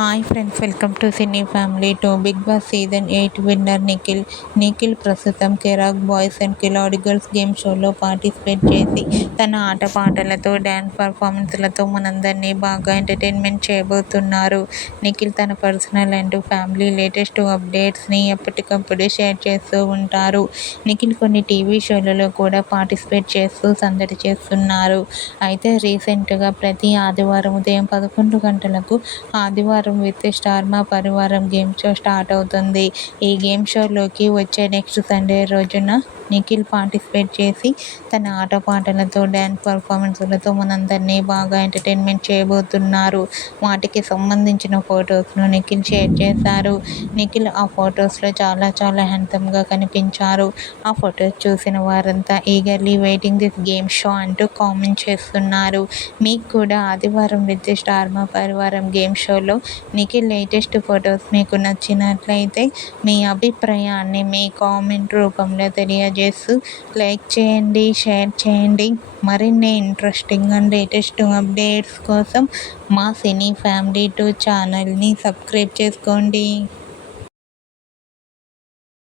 Hi friends, welcome to Cine Family. Bigg Boss season 8 winner Nikhil ప్రస్తుతం Kiraak boys and Khiladi girls game షోలో participate చేసి తన ఆటపాటలతో డ్యాన్స్ పర్ఫార్మెన్స్లతో మనందరినీ బాగా ఎంటర్టైన్మెంట్ చేయబోతున్నారు. నిఖిల్ తన పర్సనల్ అండ్ ఫ్యామిలీ లేటెస్ట్ అప్డేట్స్ని ఎప్పటికప్పుడు షేర్ చేస్తూ ఉంటారు. నిఖిల్ కొన్ని టీవీ షోలలో కూడా పార్టిసిపేట్ చేస్తూ సందడి చేస్తున్నారు. అయితే రీసెంట్గా ప్రతి ఆదివారం ఉదయం 11 గంటలకు ఆదివారం విత్ స్టార్ మా పరివారం గేమ్ షో స్టార్ట్ అవుతుంది. ఈ గేమ్ షోలోకి వచ్చే నెక్స్ట్ సండే రోజున నిఖిల్ పార్టిసిపేట్ చేసి తన ఆటపాటలతో డ్యాన్స్ పర్ఫార్మెన్స్లతో మనందరినీ బాగా ఎంటర్టైన్మెంట్ చేయబోతున్నారు. వాటికి సంబంధించిన ఫొటోస్ను నిఖిల్ షేర్ చేశారు. నిఖిల్ ఆ ఫొటోస్లో చాలా హ్యాండ్సమ్గా కనిపించారు. ఆ ఫొటోస్ చూసిన వారంతా eagerly waiting this game show అంటూ కామెంట్ చేస్తున్నారు. మీకు కూడా ఆదివారం విత్ స్టార్ మా పరివారం గేమ్ షోలో నిఖిల్ లేటెస్ట్ ఫొటోస్ మీకు నచ్చినట్లయితే మీ అభిప్రాయాన్ని మీ కామెంట్ రూపంలో తెలియజేస్తూ లైక్ చేయండి, షేర్ చేయండి. మరిన్ని ఇంట్రెస్టింగ్ అండ్ లేటెస్ట్ అప్డేట్స్ కోసం మా సినీ ఫ్యామిలీ 2 ఛానల్ని సబ్స్క్రైబ్ చేసుకోండి.